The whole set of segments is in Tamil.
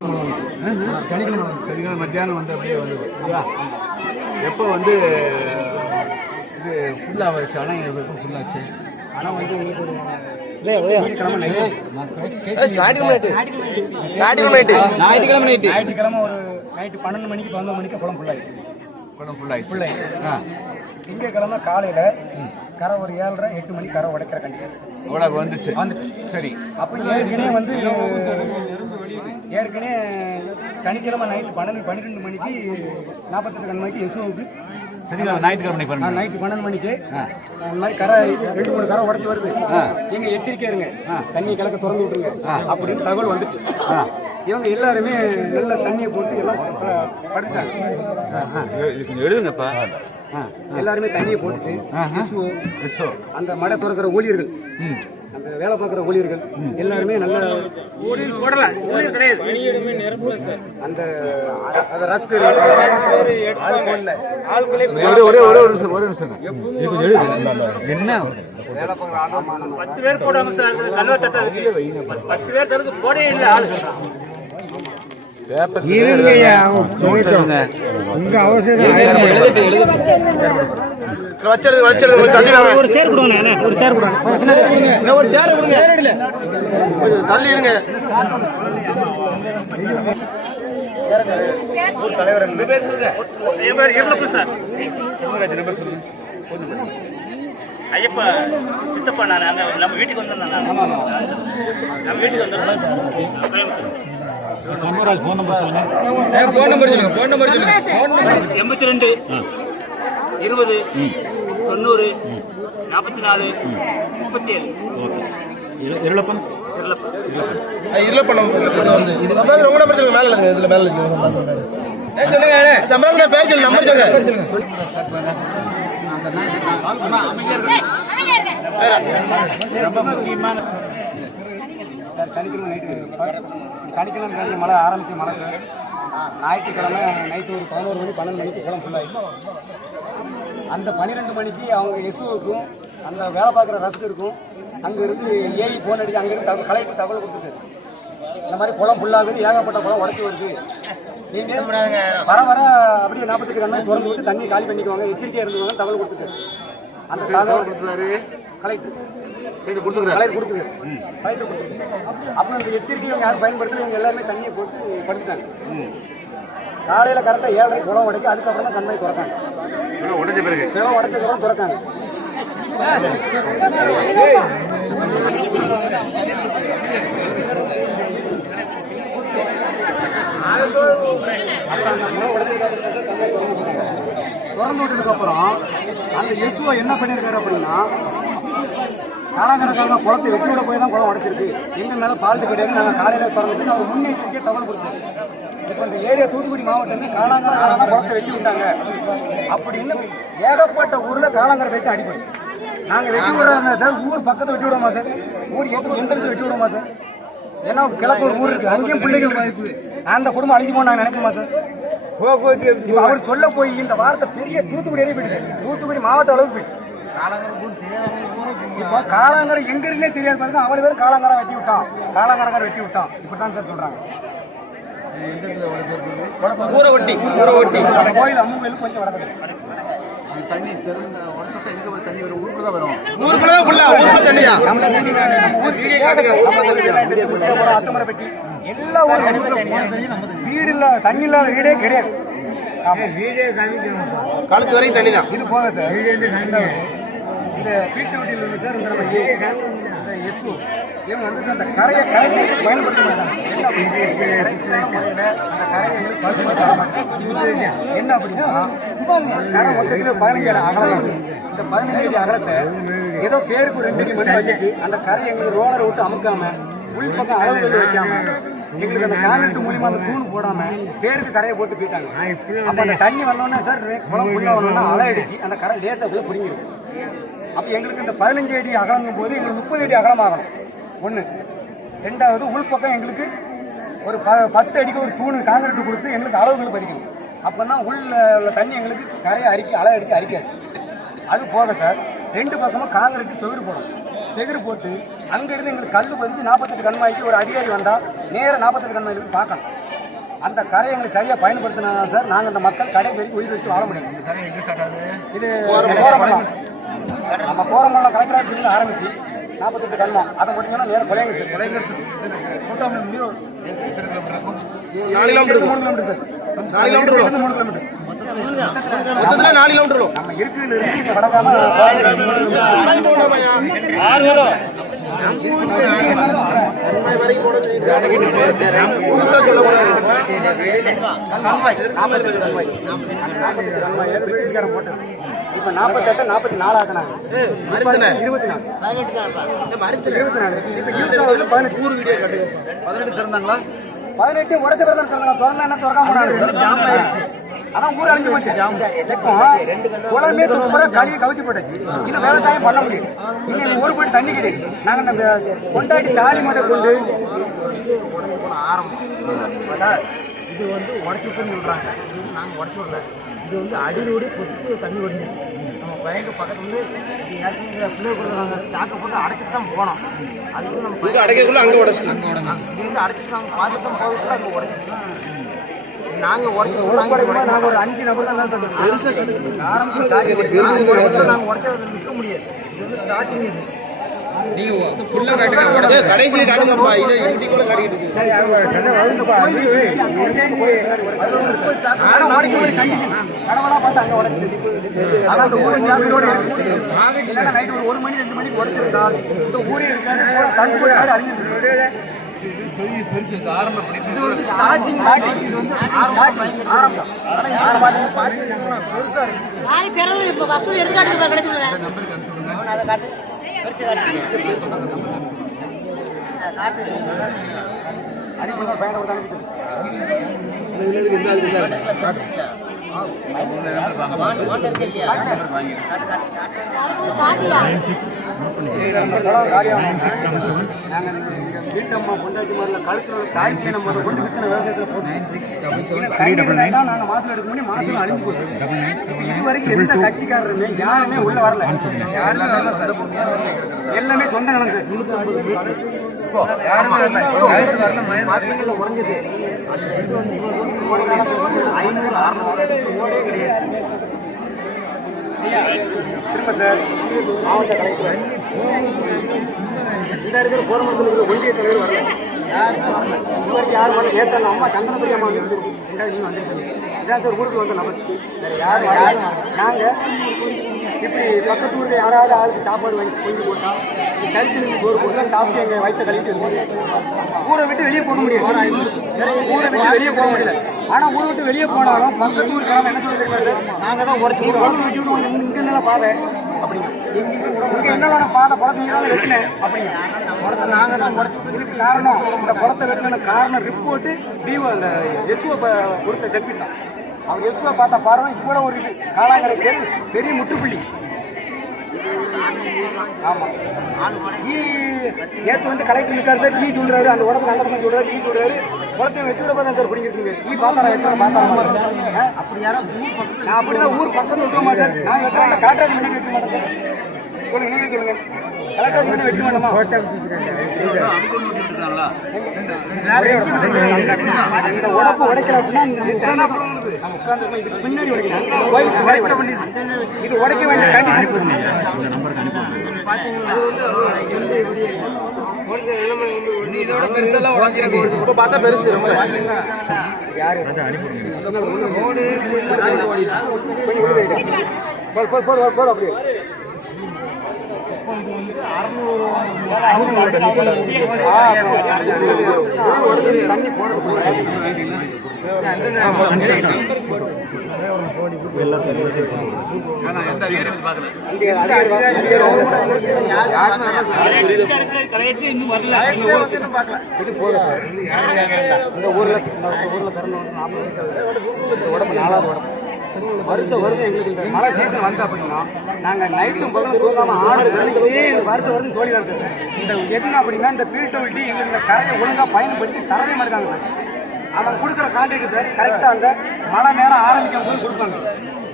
சனிக்கிழமை மத்தியானம் வந்து அப்படியே வந்து எப்போ வந்து இது ஃபுல்லாக வச்சு ஆனால் எப்போ ஃபுல்லாச்சு ஆனால் வந்து உங்களுக்கு ஒரு ஞாயிற்றுக்கிழமை நைட்டு ஞாயிற்றுக்கிழமை ஒரு நைட்டு பன்னெண்டு மணிக்கு பதினொரு மணிக்கு குளம் ஃபுல்லாகி குளம் ஃபுல்லாகிடுச்சு ஃபுல்லாகி ஆ திங்கக்கிழமை காலையில் கரை ஒரு ஏழரை எட்டு மணிக்கு கரை உடைக்கிற கண்டிஷன் இவ்வளோ வந்துச்சு சரி அப்போ ஏற்கனவே வந்து ஏற்கனவே சனிக்கிழமை நைட்டு பன்னெண்டு பன்னிரெண்டு மணிக்கு நாற்பத்தெட்டு கண் மணிக்கு எஸ்ஓவுக்கு ஞாயிற்றுக்கிழமை நைட்டு பன்னெண்டு மணிக்கு. மாதிரி கரை ரெண்டு மூணு கரை உடச்சி வருது. நீங்க எச்சரிக்கையா இருங்க. தண்ணி கிழக்க திறந்து விட்டுருங்க. அப்படின்னு தகவல் வந்துச்சு. இவங்க எல்லாருமே நல்ல தண்ணியை போட்டு எல்லாம் ப- படுத்துட்டாங்க. எழுதுங்கப்பா. எல்லாருமே தண்ணியை எஸ்ஓ அந்த மடை திறக்கிற ஊழியர்கள். அந்த வேலை பார்க்குற ஊழியர்கள் எல்லாருமே நல்ல ஊழியர் போடல ஊழியர் கிடையாது. அந்த அந்த ஆட்களே ஒரே ஒரே ஒரே ஒரு நிமிஷம் ஒரே நிமிஷம். என்ன? பத்து பேர் போடாம சார் கல்வ தட்டை இருக்கு பத்து பேர் தருக்கு போடே இல்லை ஆளு உங்க அவசியம் வச்சிருது வச்சிருது தள்ளி ஒரு சேர் கொடுங்க ஒரு சேர் கொடுங்க. ஒரு சேர் கொடுங்க. தள்ளி இருங்க என் பேர் இருளப்பு சார் ஐயப்பா சித்தப்பா நான் அங்க நம்ம வீட்டுக்கு வந்திருந்தேன் நான். நம்ம வீட்டுக்கு வந்திருந்தேன் எண்பத்தி ரெண்டு இருபது ஏழு இருளப்பன் இருளப்பு இல்ல பண்ண வந்து இது சம்பளம் ரொம்ப நம்பர் சொல்லுங்க. மேல இல்லைங்க இதுல மேல சொல்லுங்க சம்பளம் பேர் சொல்லு நம்பர் சொல்லுங்க. ரொம்ப முக்கியமான சார் சனிக்கிழமை நைட்டு சனிக்கிழமை நைட்டு மழை ஆரம்பிச்ச மழை சார் ஞாயிற்றுக்கிழமை நைட்டு ஒரு பதினோரு மணி பன்னெண்டு மணிக்கு குளம் ஃபுல்லாகி அந்த பன்னிரெண்டு மணிக்கு அவங்க எஸ்ஓவுக்கும் அந்த வேலை பார்க்குற ரசிகருக்கும் அங்கே இருந்து ஏஐ ஃபோன் அடிச்சு அங்கே இருந்து கலெக்டர் தகவல் கொடுத்துட்டு. இந்த மாதிரி குளம் ஃபுல்லாகுது ஏகப்பட்ட குளம் உடச்சி வருது நீங்கள் வர வர அப்படியே நாற்பத்தெட்டு கண்ணை திறந்து விட்டு தண்ணி காலி பண்ணிக்குவாங்க. எச்சரிக்கையாக இருந்துவாங்க தகவல் கொடுத்துட்டு. அந்த தகவல் கொடுத்தாரு கலெக்டர் கலெக்டர் கொடுத்துருக்கு கலெக்டர் அப்புறம் அந்த எச்சரிக்கையை இவங்க யாரும் பயன்படுத்தி இவங்க எல்லாருமே தண்ணியை போட்டு படுத்துட்டாங்க. காலையில் கரெக்டாக ஏழரை குளம் உடைக்க அதுக்கப்புறம் தான் கண்மை திறக்காங்க. உடைஞ்ச பிறகு? குளம் உடைச்சதுக்கப்புறம் திறக்காங்க. திறந்து விட்டதுக்கப்புறம் அந்த எஸ்ஓ என்ன பண்ணியிருக்காரு அப்படின்னா காலாங்கரக்காரங்க குளத்தை வெட்டி விட போய் தான் குளம் உடைச்சிருக்கு. எங்க மேல பால்ட்டு கிடையாது. நாங்கள் காலையில் திறந்துட்டு அவர் முன்னெச்சரிக்கையை தகவல் கொடுத்தோம் இப்போ இந்த ஏரியா தூத்துக்குடி மாவட்டமே காலாங்கர காலாங்க குளத்தை வெட்டி விட்டாங்க. அப்படின்னு ஏகப்பட்ட ஊர்ல காலாங்கரை வைத்து அடிப்படை நாங்க வெட்டி விடுறோம் சார்? ஊர் பக்கத்தை வெட்டி விடுவோமா சார்? ஊர் எந்த எந்த வெட்டி விடுவோமா சார்? ஏன்னா கிழக்கு ஒரு ஊர் இருக்கு. அங்கேயும் பிள்ளைகள் வாய்ப்பு. அந்த குடும்பம் அழிஞ்சு போனாங்க நினைக்குமா சார்? அவர் சொல்ல போய் இந்த வார்த்தை பெரிய தூத்துக்குடி ஏறி போயிடுச்சு. தூத்துக்குடி மாவட்ட அளவுக்கு போயிடுச்சு. இப்போ காலாங்கரை எங்க இருக்குன்னே தெரியாது பாருங்க அவளை பேர் காலாங்கரை வெட்டி விட்டான் காலாங்கரக்கார வெட்டி விட்டான் இப்படிதான் சார் சொல்றாங்க. ஊரை ஒட்டி ஊரை ஒட்டி. கோயில் அம்மன் கோயில் கொஞ்சம் வடக்கு. தண்ணி திறந்த உடச்சுட்டா எங்க வரும் தண்ணி வரும் ஊருக்குள்ள தான் வரும். ஊருக்குள்ள தான் ஃபுல்லா ஊருக்குள்ள தண்ணியா? அத்தமரை பெட்டி எல்லா ஊரும் வீடு இல்ல தண்ணி இல்லாத வீடே கிடையாது. கழுத்து வரைக்கும் தண்ணி தான். இது போக சார். இந்த வீட்டு இருந்து சார் இந்த நம்ம இந்த எஸ்ஓ இவங்க வந்து அந்த கரையை கரையை பயன்படுத்த மாட்டாங்க என்ன அப்படின்னா, அந்த கரையை எங்களுக்கு என்ன அப்படின்னா கரை மொத்தத்தில் பதினஞ்சு அகலம் இந்த பதினஞ்சு அடி அகலத்தை ஏதோ பேருக்கு ஒரு ரெண்டு அடி மணி வச்சுட்டு அந்த கரையை எங்களுக்கு ரோலரை விட்டு அமுக்காம உள்பக்கம் அளவு வைக்காம எங்களுக்கு அந்த கான்கிரீட் மூலியமா அந்த தூண் போடாம பேருக்கு கரையை போட்டு போயிட்டாங்க. அப்ப அந்த தண்ணி வந்தோடனே சார் குளம் ஃபுல்லா வந்தோடனே அலை அடிச்சு அந்த கரை லேசா போய் பிடிங்கிடும் அப்ப எங்களுக்கு இந்த பதினஞ்சு அடி அகலங்கும் போது எங்களுக்கு முப்பது அடி அகலமாகணும். ஒண்ணு. ரெண்டாவது உள்பக்கம் எங்களுக்கு ஒரு ப பத்து அடிக்கு ஒரு தூணு காங்கிரீட் கொடுத்து எங்களுக்கு அளவுகள் பதிக்கணும். அப்பன்னா உள்ள உள்ள தண்ணி எங்களுக்கு கரையை அரிக்க அலை அடிச்சு அரிக்காது. அது போக சார் ரெண்டு பக்கமும் காங்கிரீட் செவுரு போடணும். செகுறு போட்டு அங்கிருந்து எங்களுக்கு கல் பதிச்சு நாற்பத்தெட்டு கண்மாய்க்கு ஒரு அதிகாரி வந்தா நேரா நாற்பத்தெட்டு கண்மாய்க்கு பார்க்கணும். அந்த கரையை எங்களுக்கு சரியா பயன்படுத்தினா சார் நாங்க அந்த மக்கள் கடைசி வரைக்கும் உயிர் வச்சு வாழ முடியும். இது. நம்ம கோரமங்கலம் கலெக்டர் ஆஃபீஸ்ல ஆரம்பிச்சு நாற்பத்தெட்டு கல்லம் அதை போட்டீங்கன்னா நேரம் கொலைங்க சார். கொலைங்க சார். நாலு கிலோமீட்டர் மூணு கிலோமீட்டர் சார். நாலு கிலோமீட்டர். மூணு கிலோமீட்டர் மொத்தத்துல நாலு கிலோமீட்டர் வரும் நம்ம இருக்குதுல இருந்து போறாங்க பிரிட்டிஷ்காரன் போட்டது. இப்ப நாற்பத்தெட்டு நாற்பத்தி நாலு ஆக்கினாங்க இருபத்தி நாலு இருபத்தி நாலு இப்ப ஆகுது பதினெட்டு. ஊர் வீடியோ பதினெட்டு திறந்தாங்களா? பதினெட்டு உடச்ச திறந்தாங்க திறந்தா என்ன திறக்காம போனாங்க? அதான் ஊர் அழிஞ்சு போச்சு. குளமே துப்புற கழுவி கவிச்சு போட்டுச்சு. இன்னும் விவசாயம் பண்ண முடியும் இன்னும் ஊர் போயிட்டு தண்ணி கிடையாது. நாங்க இந்த கொண்டாடி தாலி மட்டை கொண்டு ஆரம்பம் இது வந்து உடச்சுட்டுன்னு சொல்றாங்க. இது நாங்கள் உடச்சு விடல. இது வந்து அடிரோடு கொத்து தண்ணி ஒடிஞ்சு நம்ம பயங்க பக்கத்துல வந்து ஏற்கனவே பிள்ளை கொடுக்குறாங்க. சாக்கை போட்டு அடைச்சிட்டு தான் போனோம். அதுக்கு நம்ம இங்க அடைக்கக்குள்ள அங்க உடச்சிட்டு. இங்க இருந்து அடைச்சிட்டு நாங்கள் பார்த்துட்டு தான் போகிறதுக்குள்ள அங்கே உடச்சிட்டு. நாங்கள் உடச்சு நாங்கள் ஒரு அஞ்சு நபர் தான் பெருசாக நாங்கள் உடச்ச நிற்க முடியாது. இது வந்து ஸ்டார்டிங் இது. கடைசி காட்டுங்கப்பா. இதை காட்டிட்டு. ஒரு மணி ரெண்டு மணிக்கு உடச்சிருந்தா இந்த ஊரே இருக்காது அழிஞ்சிருக்கு இது வந்து ஸ்டார்டிங் ஸ்டார்டிங் இது வந்து ஆரம்பம். ஆரம்பம். பெருசா இருக்கு. நம்பருக்கு அனுப்பிச்சு வீட்டம்மா பொண்டாட்டி மாதிரில கழுத்துல தாய்ச்சி நம்ம அதை கொண்டு விற்கிற விவசாயத்துல போட்டு நாங்க மாசம் எடுக்க முடியும் மாசம் அழிஞ்சு போச்சு இப்ப இது வரைக்கும் எந்த கட்சிக்காரருமே யாருமே உள்ள வரல. எல்லாமே சொந்த நிலம் சார். நூத்தி ஐம்பது மீட்டர் உறைஞ்சது. ஐநூறு அறுநூறு ஓடே கிடையாது. திரும்ப சார். மாவட்ட கலெக்டர் இந்த இருக்கிற இருக்கிற ஒன்றிய தலைவர் வரல. இது வரைக்கும் யாரும் வரல? நேற்று அந்த அம்மா சந்திரபதி அம்மா வந்து ரெண்டாவது நீ வந்துருக்கீங்க. இதான் சார் ஊருக்கு வந்த நபர். வேற யாரும் யாரும் நாங்கள் இப்படி பக்கத்து ஊரில் யாராவது ஆளுக்கு சாப்பாடு வாங்கி கொண்டு போட்டா கழிச்சு சோறு போட்டா சாப்பிட்டு எங்கள் வயிற்ற கழிட்டு இருக்கோம் ஊரை விட்டு வெளியே போக முடியாது. ஊரை விட்டு வெளியே போக முடியல. ஆனா ஊரை விட்டு வெளியே போனாலும் பக்கத்து ஊருக்காரங்க என்ன சொல்ல தெரியுமா? சார் நாங்க தான் உடச்சு குளத்து வச்சு விட்டு இங்க என்ன பாதை? அப்படிங்க இங்க என்ன வேணும் பாதை தான் வெட்டினேன்? அப்படிங்க குளத்தை நாங்க தான் உடச்சு இதுக்கு காரணம் இந்த குளத்தை வெட்டின காரணம் ரிப்போர்ட்டு டிஓ எஸ்ஓ கொடுத்த செப்பிட் தான் அவர் எஸ்ஓ பார்த்தா பாருங்க இவ்வளவு ஒரு இது. காலாங்கரை பெரிய பெரிய முற்றுப்புள்ளி. ஆமா. ஈ நேற்று வந்து கலெக்டர் இருக்காரு சார் ஈ சொல்றாரு அந்த உடம்பு நல்ல பக்கம் சொல்றாரு ஈ சொல்றாரு. குளத்தை வெட்டி விட பார்த்தா சார் பிடிக்கிறது ஈ பார்த்தாரா வெட்டுறா பார்த்தாரா? அப்படி யாரா ஊர் பக்கத்துல நான் ஊர் பக்கத்துல விட்டுற மாட்டேன் நான் வெட்டுறேன் அந்த பண்ணி வெட்ட மாட்டேன் சார். சொல்லுங்க நீங்க சொல்லுங்க. கலெக்டர் பண்ணி வெட்ட மாட்டோமா? இந்த உடம்பு உடைக்கல அப்படின்னா இந்த உட்கார்ந்து இதுக்கு பின்னாடி உடைக்கணும் கோயிலுக்கு உடைக்க வேண்டியது இது உடைக்க வேண்டிய கண்டிஷன் இதோட பெருசெல்லாம் உடஞ்சிருக்கு இப்ப பார்த்தா பெருசு ரொம்ப போடு போடு போடு போடு அப்படியே இன்னும் வரல இது போதும் இந்த ஊர்ல ஊர்ல பிறந்த நாற்பது வயசு உடம்பு நாலாவது உடம்பு வருஷம் வருஷம் எங்களுக்கு இந்த மழை சீசன் வந்து அப்படின்னா நாங்கள் நைட்டும் பகலும் தூங்காம ஆடு இதே வருஷம் வருஷம் சொல்லி தான் இந்த என்ன அப்படின்னா இந்த பீட்டோவிட்டி எங்களுக்கு இந்த கரையை ஒழுங்காக பயன்படுத்தி தரவே மாட்டாங்க சார். அவங்க கொடுக்குற கான்ட்ராக்ட் சார் கரெக்டாக அந்த மழை நேரம் ஆரம்பிக்கும் போது கொடுப்பாங்க.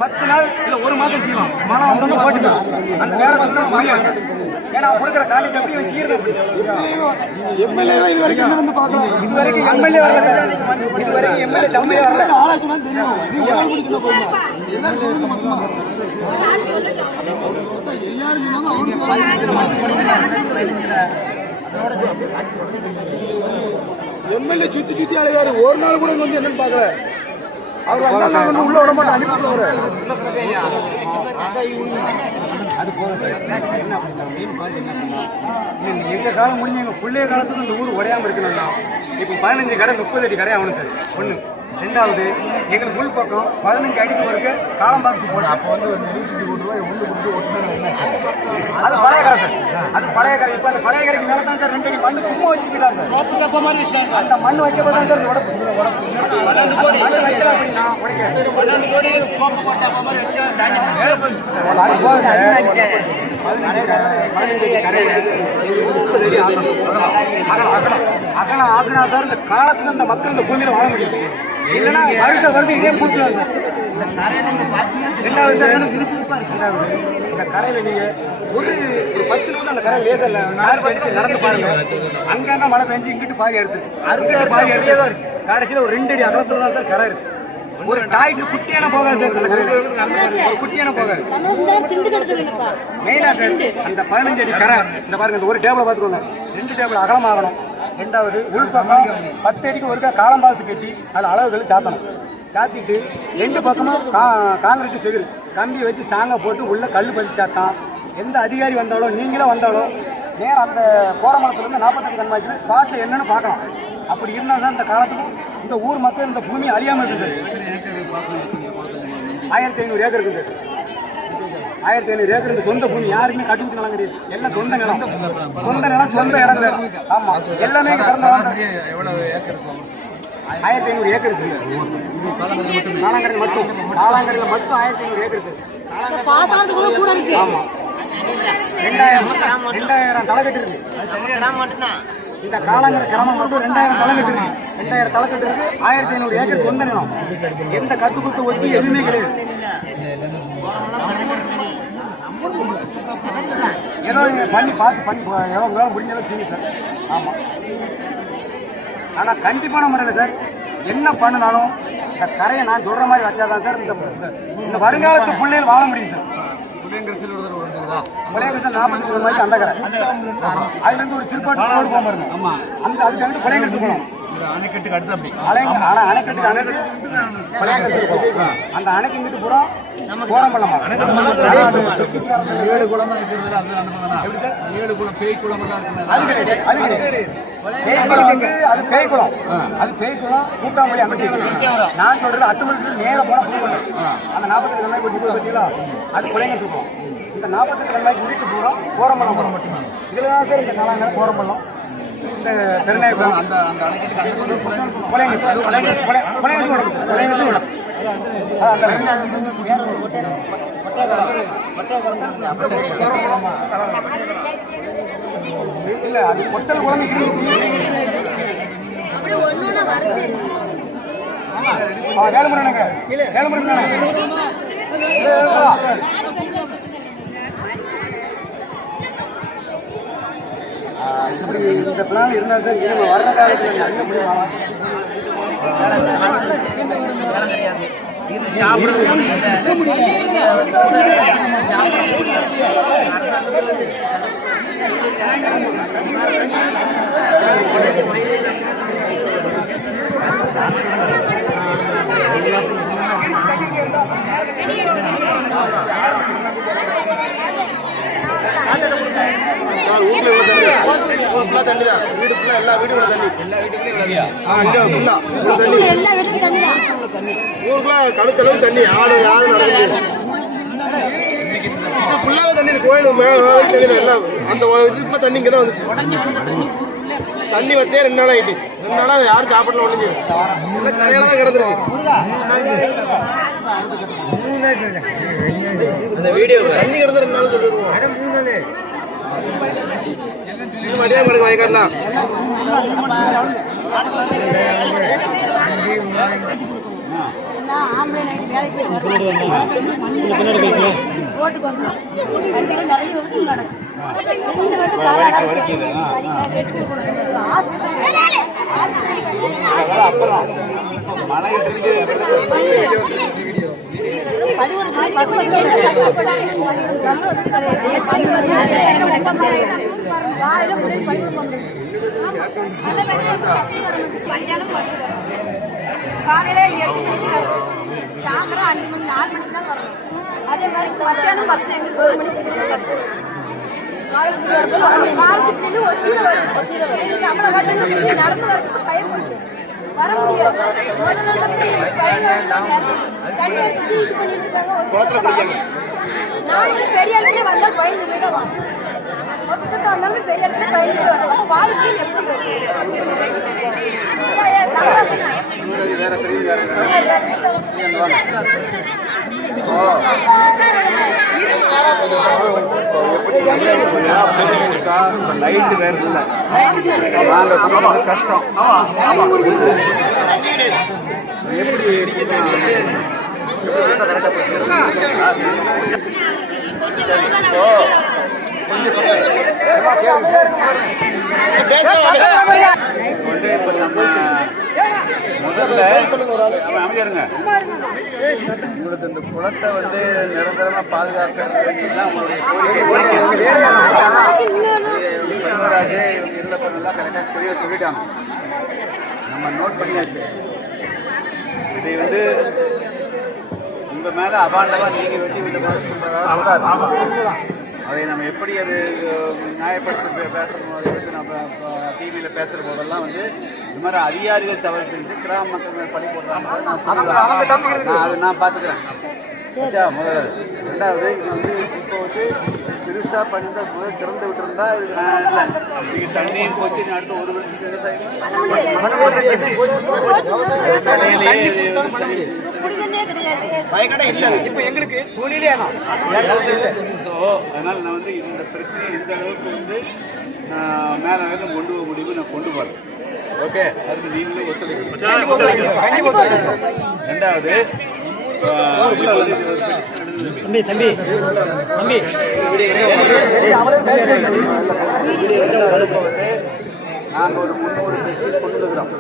பத்து நாள் இல்லை ஒரு மாதம் செய்வான். மழை வந்தோன்னு போட்டுக்கலாம் அந்த நேரத்துக்கு தான் மழையாங்க ஏன்னா அவன் கொடுக்குற செய்யறது அப்படி. எம்எல்ஏ இது வரைக்கும் என்ன வந்து பார்க்கலாம் இது வரைக்கும் எம்எல்ஏ வரல. இது வரைக்கும் எம்எல்ஏ தம்பி வரல. ஆளாச்சுனா தெரியும். எம்எல்ஏ சுத்தி சுத்தி அழையாரு ஒரு நாள் கூட வந்து என்னன்னு பார்க்கல. அவர் வந்தா நாங்க உள்ள விட மாட்டேன் அனுப்பி அது எங்க காலம் முடிஞ்சு எங்க பிள்ளைய காலத்துக்கு இந்த ஊர் உடையாம இருக்கணும்னா இப்போ பதினஞ்சு கடை முப்பது அடி கடை ஆகணும் சார். ஒண்ணு. ரெண்டாவது எங்களுக்கு உள் பக்கம் பதினஞ்சு அடிக்கு ஒருக்க காலம் பார்த்து போட்டு அப்போ வந்து ஒரு இருபத்தஞ்சு கோடி ரூபாய் உள்ள கொடுத்து ஒட்டுனா அது பழைய கரை சார் அது பழைய கரை இப்போ அந்த பழைய கரைக்கு மேலே தான் சார் ரெண்டு அடி மண்ணு சும்மா வச்சுக்கிட்டாங்க சார்? அந்த மண் வைக்கப்போ தான் சார் அந்த மண் வைக்கல அப்படின்னா உடைக்காது. அகலம் ஆகினா சார் இந்த காலத்துல இந்த மக்கள் இந்த பூமியில வாழ முடியும். இல்லைன்னா வருஷம் வருஷம் இதே கூட்டுலாம் சார் ரெண்டாவது சார். இந்த கரையில நீங்க ஒரு ஒரு பத்து நிமிஷம் அந்த கரை லேசர் இல்ல. நாலு பத்து நடந்து பாருங்க. அங்க அங்க மழை பெஞ்சு இங்கிட்டு பாதி எடுத்து. அறுக்க பாதி எடுத்தே. தான் கடைசியில ஒரு ரெண்டு அடி அகலத்துல தான் சார் கரை இருக்கு. ஒரு டாய்க்கு குட்டியான போகாது சார் குட்டியான போகாது மெயினா சார் அந்த பதினஞ்சு அடி கரை. இந்த பாருங்க இந்த ஒரு டேபிள பார்த்துக்கோங்க. ரெண்டு டேபிள் அகலமாகணும். ரெண்டாவது உள்பக்கம் பத்து அடிக்கு ஒருக்கா காலம் பாசு கட்டி அதில் அளவுகள் சாத்தணும். சாத்திட்டு ரெண்டு பக்கமும் கா- காங்கிரீட் செகுரு கம்பி வச்சு ஸ்ட்ராங்காக போட்டு உள்ளே கல் பதிச்சு சாத்தான். எந்த அதிகாரி வந்தாலும் நீங்களும் வந்தாலும் நேரம் அந்த கோரமலத்துலேருந்து நாற்பத்தஞ்சு கண்மாய்க்கு ஸ்பாட்டில் என்னன்னு பார்க்கலாம். அப்படி இருந்தால் தான் இந்த காலத்துக்கும் இந்த ஊர் மக்கள் இந்த பூமி அழியாமல் இருக்குது. ஆயிரத்தி ஐநூறு ஏக்கர் இருக்குது. சார் ஆயிரத்தி ஐநூறு ஏக்கர் இந்த சொந்த பூமி யாருக்குமே கட்டுப்பிட்டு நிலம் கிடையாது. எல்லாம் சொந்த நிலம். சொந்த நிலம் சொந்த இடம் ஆமா. எல்லாமே பிறந்த ஆயிரத்தி ஐநூறு ஏக்கர் இருக்கு காலாங்கரையில் மட்டும். காலாங்கரையில் மட்டும். ஆயிரத்தி ஐநூறு ஏக்கர் கூட இருக்கு. ஆமா. ரெண்டாயிரம் ரெண்டாயிரம் இந்த கிராமம் மட்டும் ரெண்டாயிரம் இருக்கு ரெண்டாயிரம் தலைக்கட்டு இருக்கு ஆயிரத்தி ஐநூறு ஏக்கர் சொந்த நிலம். எந்த கட்டுக்குத்து ஒத்தி எதுவுமே கிடையாது. ஏதோ நீங்க பண்ணி பார்த்து பண்ணி ஏதோ உங்களால் முடிஞ்ச அளவுக்கு செய்யுங்க சார். ஆமா. ஆனா கண்டிப்பான முறையில் சார் என்ன பண்ணினாலும் இந்த கரையை நான் சொல்ற மாதிரி வச்சாதான் சார் இந்த இந்த வருங்காலத்து பிள்ளைகள் வாழ முடியும் சார். புளியங்கரிசல் ஒரு தடவை விழுந்துருக்குதா கொலையகத்தில் நாற்பத்தி மூணு மாதிரி அந்த கரை. அதுல இருந்து ஒரு சிறுபாட்டு ரோடு போக அந்த அதுக்கு கொலையகத்து போகணும். இந்த அணைக்கட்டுக்கு அடுத்து அப்படி. அணை- ஆனா அணைக்கட்டுக்கு அணைக்கு கொலையகத்து போகணும். அந்த அணைக்கு இங்கிட்டு போரம் பண்ணலாம் ஏழு குளம். ஏழு குளம் பேய் குளம் அது கிடையாது அது பேய்க்குளம் வந்து அது அது பேய்க்குளம் கூட்டாமொழி அமைச்சு நான் சொல்றது அத்துமலுக்கு நேர போன பூங்குளம் அந்த நாற்பத்தி ரெண்டு போய் பார்த்தீங்களா? அது குலைங்க இருக்கும் இந்த நாற்பத்தி ரெண்டு போற மட்டும் இதுல தான் சார் இந்த நாளாங்க இந்த பெருநாயபுரம் அந்த அந்த இல்ல அது பொட்டல் இப்படி இந்த பிளான் இருந்தால் தான் நம்ம வர்ற காலத்தில் நிறைய முடியும் ஃபுல்லா தண்ணி தான் வீடு ஃபுல்லா எல்லா தண்ணி. எல்லா வீட்டுக்குள்ளேயும் ஆ இங்க ஃபுல்லா உள்ள தண்ணி எல்லா வீட்டுக்கும் தண்ணி தான். ஊருக்குள்ள கழுத்தளவு தண்ணி. ஆடு யாரும் நடக்க முடியாது இது ஃபுல்லாவே தண்ணி கோயில் மேல வரைக்கும் தண்ணி தான். எல்லாம் அந்த ஒரு இது இப்ப தண்ணி இங்க தான் வந்துச்சு. தண்ணி வச்சே ரெண்டு நாள் ஆயிட்டு. ரெண்டு நாளா யாரும் சாப்பிடல ஒண்ணு எல்லாம் கரையில தான் கிடந்துருக்கு அந்த வீடியோ தண்ணி கிடந்து ரெண்டு நாள் சொல்லிடுவோம். மடியா கிடக்கு வயக்காடுலாம் அப்புறம் காலையில பிள்ளைங்க எட்டு மணிக்கு சாயந்தரம் அஞ்சு மணி நாலு மணிக்கு தான் வரணும் அதே மாதிரி மத்தியானம் பஸ் எங்களுக்கு ஒரு மணிக்கு பஸ் காலேஜ் பிள்ளைங்க ஒரு கீழே வரும் எங்களுக்கு அவ்வளோ நடந்து பயிர் வர முடியாது. நாங்களும் பெரிய ஆளுக்கே வந்தால் பயந்து ஒரு வருஷத்தை வந்தாலும் பெரிய வாழ்க்கை எப்படி வேற பெரிய லைட் வேற இல்ல கொஞ்சம் கஷ்டம் எப்படி முதல்ல நம்ம அமைதியாருங்க. உங்களுக்கு இந்த குளத்தை வந்து நிரந்தரமா பாதுகாக்கிறது வச்சுதான் உங்களுடைய செல்வராஜ் இவங்க இருந்த பண்ணலாம் கரெக்டாக தெளிவாக சொல்லிட்டாங்க. நம்ம நோட் பண்ணியாச்சு. இதை வந்து உங்க மேல அபாண்டமா நீங்க வெட்டி விட்ட மாதிரி அதை நம்ம எப்படி அது நியாயப்படுத்தி பே- பேசணும் அதை வந்து நம்ம டிவியில் பேசுகிற போதெல்லாம் வந்து இந்த மாதிரி அதிகாரிகள் தவறு செஞ்சு கிராம மக்கள் மேல பழி போடுறாங்க நான் அதை நான் பார்த்துக்கிறேன். முதல்ல. ரெண்டாவது இது வந்து இப்போ வந்து சிறுசா பண்ணியிருந்தா முதல் திறந்து விட்டுருந்தா நான் இல்லை. இதுக்கு தண்ணீர் போச்சு அடுத்த ஒரு வருஷத்துக்கு இது இல்லை. இப்போ எங்களுக்கு தொழிலே ஸோ அதனால் நான் வந்து இந்த பிரச்சனையை இந்த அளவுக்கு வந்து நான் மேலே மேலே கொண்டு போக முடியுமோ நான் கொண்டு போகிறேன் ஓகே. அதுக்கு நீங்களும் ஒத்துழைக்கணும் ரெண்டாவது ஆஹ், இப்போ வந்து நாங்கள் ஒரு முந்நூறு பெட்ஷீட் கொண்டு இருக்கிறோம்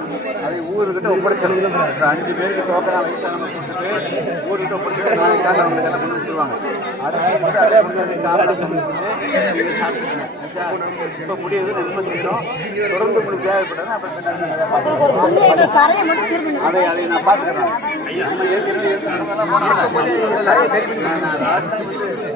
அதை ஊருக்கிட்ட ஒப்படைச்சிடணும் ஒரு அஞ்சு பேருக்கு டோக்கனா வயசானவங்க கொடுத்துட்டு ஊருக்கிட்ட ஒப்படைச்சிட்டு நாளைக்கு காலையில் அவங்களுக்கு எல்லாம் கொண்டு வந்துருவாங்க அரிசி மட்டும் அதே வந்து காலையில் வந்து. ஆச்சா? இப்போ முடியுது நம்ம செய்கிறோம் தொடர்ந்து உங்களுக்கு தேவைப்பட்டது அப்புறம் அதை அதை நான் பார்த்துக்கிறேன். நம்ம ஏற்கனவே ஏற்கனவே. சரி. பண்ணி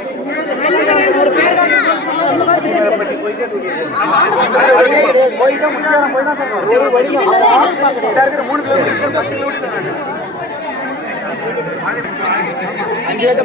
போய் தான் முடியாது போய் தான் சார் ஒரு வழி மூணு கிலோமீட்டர் பத்து கிலோமீட்டர் அஞ்சு பேர்த்த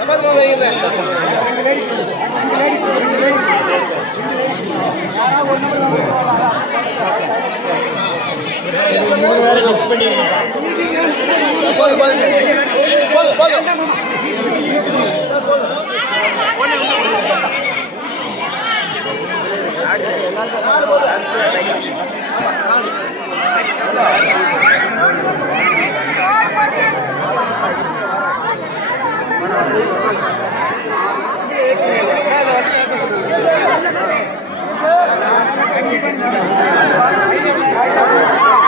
பார்த்துக்கோங்க தண்ணி நின்றுங்கண்ணா வசதி Thank you.